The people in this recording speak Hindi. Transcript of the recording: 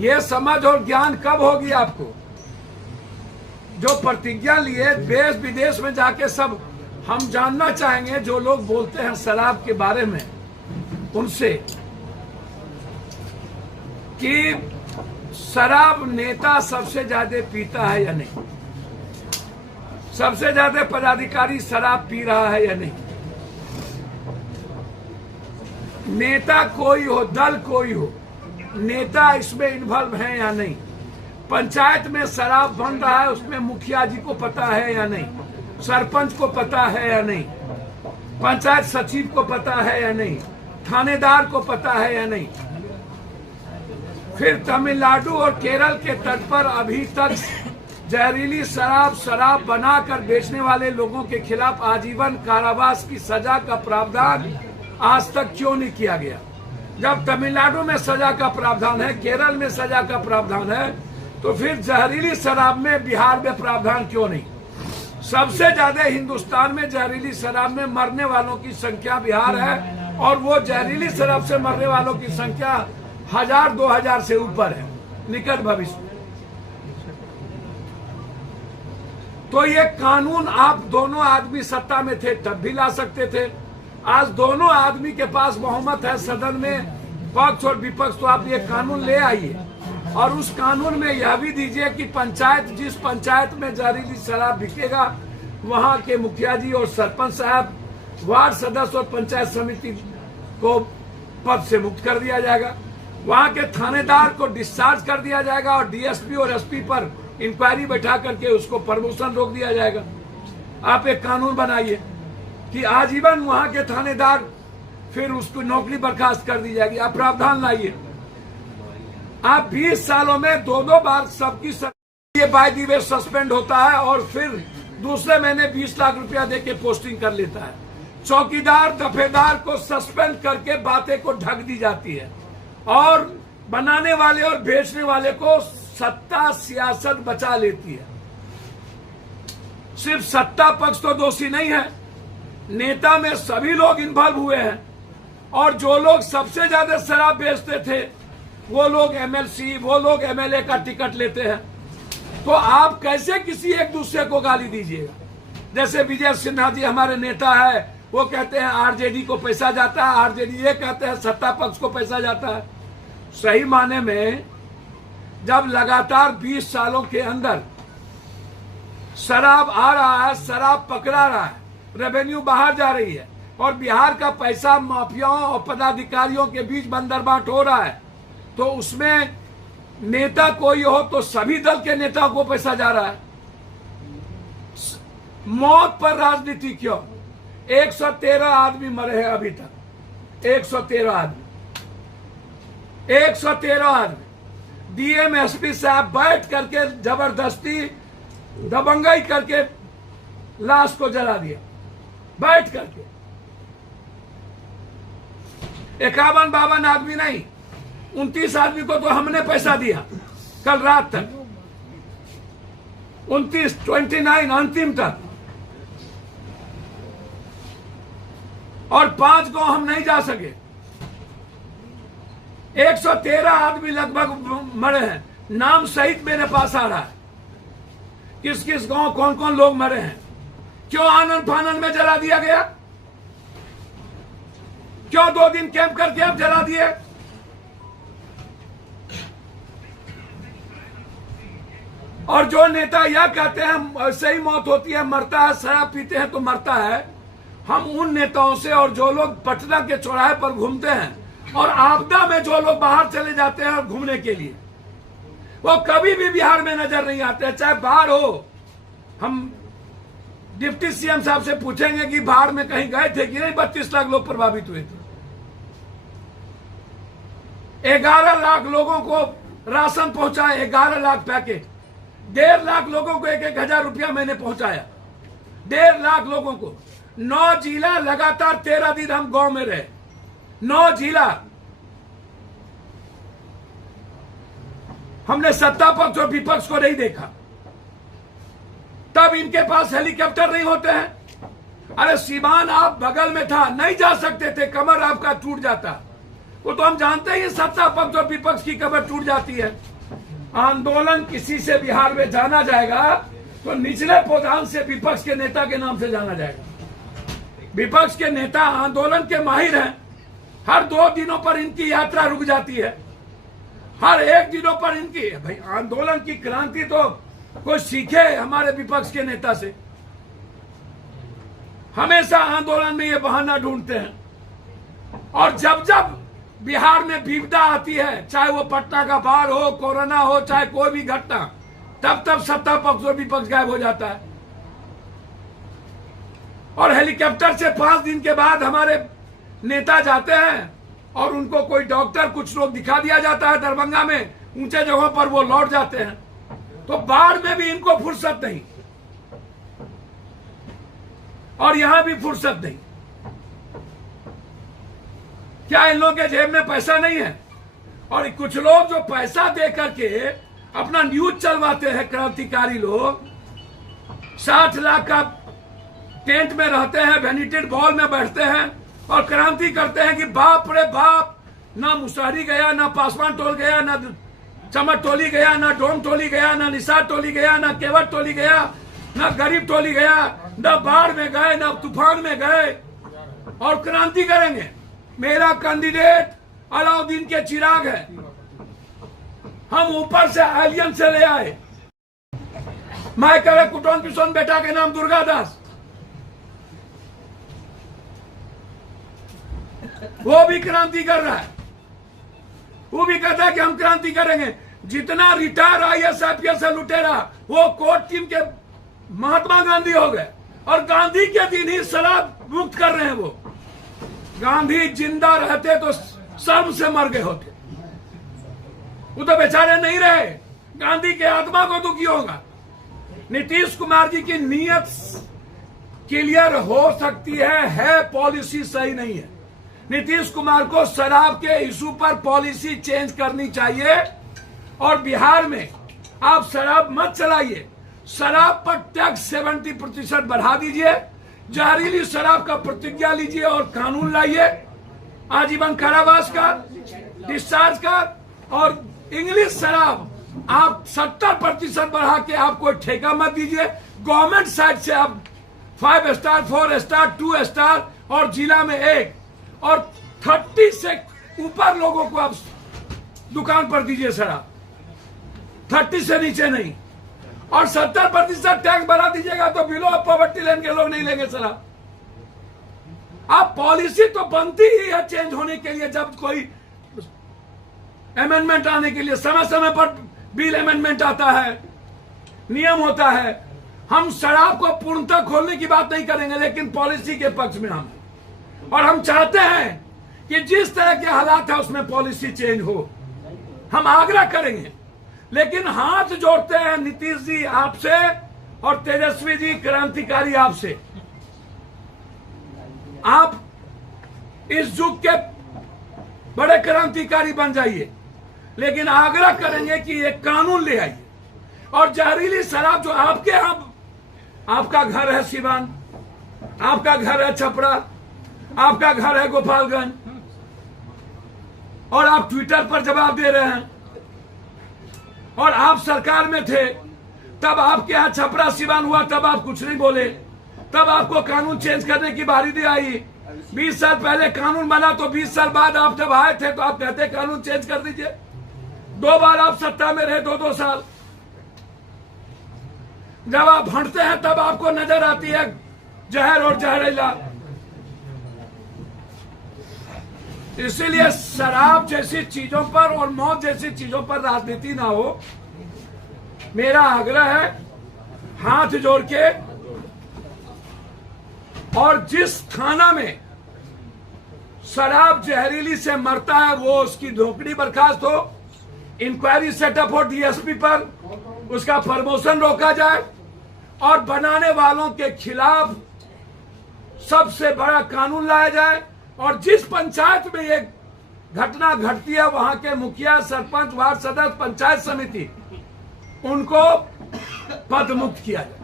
ये समझ और ज्ञान कब होगी आपको? जो प्रतिज्ञा लिए देश विदेश में जाके सब हम जानना चाहेंगे, जो लोग बोलते हैं शराब के बारे में उनसे कि शराब नेता सबसे ज्यादा पीता है या नहीं, सबसे ज्यादा पदाधिकारी शराब पी रहा है या नहीं। नेता कोई हो, दल कोई हो, नेता इसमें इन्वॉल्व है या नहीं। पंचायत में शराब बन रहा है, उसमें मुखिया जी को पता है या नहीं, सरपंच को पता है या नहीं, पंचायत सचिव को पता है या नहीं, थानेदार को पता है या नहीं। फिर तमिलनाडु और केरल के तट पर अभी तक जहरीली शराब बनाकर बेचने वाले लोगों के खिलाफ आजीवन कारावास की सजा का प्रावधान आज तक क्यों नहीं किया गया? जब तमिलनाडु में सजा का प्रावधान है, केरल में सजा का प्रावधान है, तो फिर जहरीली शराब में बिहार में प्रावधान क्यों नहीं? सबसे ज्यादा हिंदुस्तान में जहरीली शराब में मरने वालों की संख्या बिहार है, और वो जहरीली शराब से मरने वालों की संख्या 1000-2000 से ऊपर है निकट भविष्य में। तो ये कानून आप दोनों आदमी सत्ता में थे तब भी ला सकते थे। आज दोनों आदमी के पास बहुमत है सदन में, पक्ष और विपक्ष, तो आप ये कानून ले आइए और उस कानून में यह भी दीजिए कि पंचायत, जिस पंचायत में जहरीली शराब बिकेगा वहां के मुखिया जी और सरपंच साहब, वार्ड सदस्य और पंचायत समिति को पद से मुक्त कर दिया जाएगा, वहां के थानेदार को डिस्चार्ज कर दिया जाएगा और डीएसपी और एसपी पर इंक्वायरी बैठा करके उसको प्रमोशन रोक दिया जाएगा। आप एक कानून बनाइए कि आजीवन वहां के थानेदार, फिर उसको नौकरी बर्खास्त कर दी जाएगी। आप प्रावधान लाइए। आप 20 सालों में 2-2 बार सबकी ये बाय दी वे सस्पेंड होता है और फिर दूसरे महीने 20 लाख रुपया देके पोस्टिंग कर लेता है। चौकीदार दफेदार को सस्पेंड करके बातें को ढक दी जाती है और बनाने वाले और बेचने वाले को सत्ता सियासत बचा लेती है। सिर्फ सत्ता पक्ष तो दोषी नहीं है, नेता में सभी लोग इन्वॉल्व हुए हैं, और जो लोग सबसे ज्यादा शराब बेचते थे वो लोग एमएलसी, वो लोग एमएलए का टिकट लेते हैं। तो आप कैसे किसी एक दूसरे को गाली दीजिएगा? जैसे विजय सिन्हा जी हमारे नेता है, वो कहते हैं आरजेडी को पैसा जाता है, आरजेडी ये कहते हैं सत्ता पक्ष को पैसा जाता है। सही माने में जब लगातार 20 सालों के अंदर शराब आ रहा है, शराब पकड़ा रहा है, रेवेन्यू बाहर जा रही है और बिहार का पैसा माफियाओं और पदाधिकारियों के बीच बंदरबाट हो रहा है, तो उसमें नेता कोई हो तो सभी दल के नेताओं को पैसा जा रहा है। मौत पर राजनीति क्यों? 113 आदमी मरे हैं अभी तक, 113 आदमी, 113 आदमी। डीएम एसपी साहब बैठ करके जबरदस्ती दबंगई करके लाश को जला दिया, बैठ करके। 51-52 आदमी नहीं, 29 आदमी को तो हमने पैसा दिया कल रात तक, 29 अंतिम तक, और 5 गांव हम नहीं जा सके। 113 आदमी लगभग मरे हैं। नाम सहित मेरे पास आ रहा है किस किस गांव कौन कौन लोग मरे हैं। क्यों आनंद फानंद में जला दिया गया? क्यों 2 दिन कैंप करके आप जला दिए? और जो नेता यह कहते हैं सही मौत होती है, मरता है, शराब पीते हैं तो मरता है, हम उन नेताओं से, और जो लोग पटना के चौराहे पर घूमते हैं और आपदा में जो लोग बाहर चले जाते हैं घूमने के लिए, वो कभी भी बिहार में नजर नहीं आते, चाहे बाढ़ हो। हम डिप्टी सीएम साहब से पूछेंगे कि बाढ़ में कहीं गए थे कि नहीं? 32 लाख लोग प्रभावित हुए थे, 11 लाख लोगों को राशन पहुंचाया, 11 लाख पैकेट, 1.5 लाख लोगों को 1-1 हजार रुपया मैंने पहुंचाया, 1.5 लाख लोगों को। 9 जिला लगातार 13 दिन हम गांव में रहे, 9 जिला। हमने सत्ता पक्ष और विपक्ष को नहीं देखा। तब इनके पास हेलीकॉप्टर नहीं होते हैं। अरे सीमान आप बगल में था, नहीं जा सकते थे, कमर आपका टूट जाता। वो तो हम जानते ही सत्ता पक्ष और विपक्ष की कमर टूट जाती है। आंदोलन किसी से बिहार में जाना जाएगा तो निचले पौधान से विपक्ष के नेता के नाम से जाना जाएगा। विपक्ष के नेता आंदोलन के माहिर हैं। हर 2 दिनों पर इनकी यात्रा रुक जाती है, हर 1 दिनों पर इनकी। भाई आंदोलन की क्रांति तो कोई सीखे हमारे विपक्ष के नेता से। हमेशा आंदोलन में ये बहाना ढूंढते हैं। और जब जब बिहार में विपदा आती है, चाहे वो पटना का बाढ़ हो, कोरोना हो, चाहे कोई भी घटना, तब तब सत्ता पक्ष और विपक्ष गायब हो जाता है। और हेलीकॉप्टर से 5 दिन के बाद हमारे नेता जाते हैं और उनको कोई डॉक्टर, कुछ लोग दिखा दिया जाता है दरभंगा में, ऊंचे जगहों पर वो लौट जाते हैं। तो बाढ़ में भी इनको फुर्सत नहीं और यहां भी फुर्सत नहीं। क्या इन लोगों के जेब में पैसा नहीं है? और कुछ लोग जो पैसा दे करके अपना न्यूज चलवाते हैं, क्रांतिकारी लोग 60 लाख का टेंट में रहते हैं, वैनिटेड बॉल में बैठते हैं और क्रांति करते हैं कि बाप रे बाप, ना मुसहरी गया, ना पासवान टोल गया, ना चमट टोली गया, ना डोम टोली गया, ना निषाद टोली गया, ना केवट टोली गया, ना गरीब टोली गया, ना बाढ़ में गए, ना तूफान में गए और क्रांति करेंगे। मेरा कैंडिडेट अलाउद्दीन के चिराग है। हम ऊपर से एलियन से ले आए। मैं कह कुटौन पिसौन बेटा के नाम दुर्गादास, वो भी क्रांति कर रहा है। वो भी कहता है कि हम क्रांति करेंगे। जितना रिटायर IAS IPS से लुटेरा, वो कोर्ट टीम के महात्मा गांधी हो गए और गांधी के दिन ही शराब मुक्त कर रहे हैं। वो गांधी जिंदा रहते तो शर्म से मर गए होते। वो तो बेचारे नहीं रहे, गांधी के आत्मा को दुखी होगा। नीतीश कुमार जी की नीयत क्लियर हो सकती है पॉलिसी सही नहीं है। नीतीश कुमार को शराब के इशू पर पॉलिसी चेंज करनी चाहिए और बिहार में आप शराब मत चलाइए। शराब पर टैक्स 70% बढ़ा दीजिए, जहरीली शराब का प्रतिज्ञा लीजिए और कानून लाइए, आजीवन कारावास का, डिस्चार्ज का। और इंग्लिश शराब आप 70% बढ़ा के आप कोई ठेका मत दीजिए। गवर्नमेंट साइड से आप 5 स्टार, 4 स्टार, 2 स्टार और जिला में 1 और 30 से ऊपर लोगों को आप दुकान पर दीजिए शराब, 30 से नीचे नहीं। और 70% टैक्स बढ़ा दीजिएगा तो बिलो ऑफ पॉवर्टी लाइन के लोग नहीं लेंगे शराब। आप पॉलिसी तो बनती ही है चेंज होने के लिए। जब कोई अमेंडमेंट आने के लिए समय समय पर बिल अमेंडमेंट आता है, नियम होता है। हम शराब को पूर्णतः खोलने की बात नहीं करेंगे, लेकिन पॉलिसी के पक्ष में हम, और हम चाहते हैं कि जिस तरह के हालात है उसमें पॉलिसी चेंज हो। हम आग्रह करेंगे, लेकिन हाथ जोड़ते हैं नीतीश जी आपसे और तेजस्वी जी क्रांतिकारी आपसे। आप इस युग के बड़े क्रांतिकारी बन जाइए, लेकिन आग्रह करेंगे कि एक कानून ले आइए। और जहरीली शराब जो आपके यहां, आपका घर है सिवान, आपका घर है छपरा, आपका घर है गोपालगंज, और आप ट्विटर पर जवाब दे रहे हैं। और आप सरकार में थे, तब आपके यहां छपरा सिवान हुआ, तब आप कुछ नहीं बोले, तब आपको कानून चेंज करने की बारी आई। 20 साल पहले कानून बना तो 20 साल बाद आप जब आए थे तो आप कहते कानून चेंज कर दीजिए। 2 बार आप सत्ता में रहे, 2-2 साल। जब आप भंटते हैं तब आपको नजर आती है जहर और जहरीला। इसीलिए शराब जैसी चीजों पर और मौत जैसी चीजों पर राजनीति ना हो। मेरा आग्रह है हाथ जोड़ के, और जिस थाना में शराब जहरीली से मरता है वो उसकी नौकरी बर्खास्त हो, इंक्वायरी सेटअप हो DSP पर, उसका प्रमोशन रोका जाए और बनाने वालों के खिलाफ सबसे बड़ा कानून लाया जाए। और जिस पंचायत में ये घटना घटती है वहां के मुखिया, सरपंच, वार्ड सदस्य, पंचायत समिति, उनको पद मुक्त किया जाए।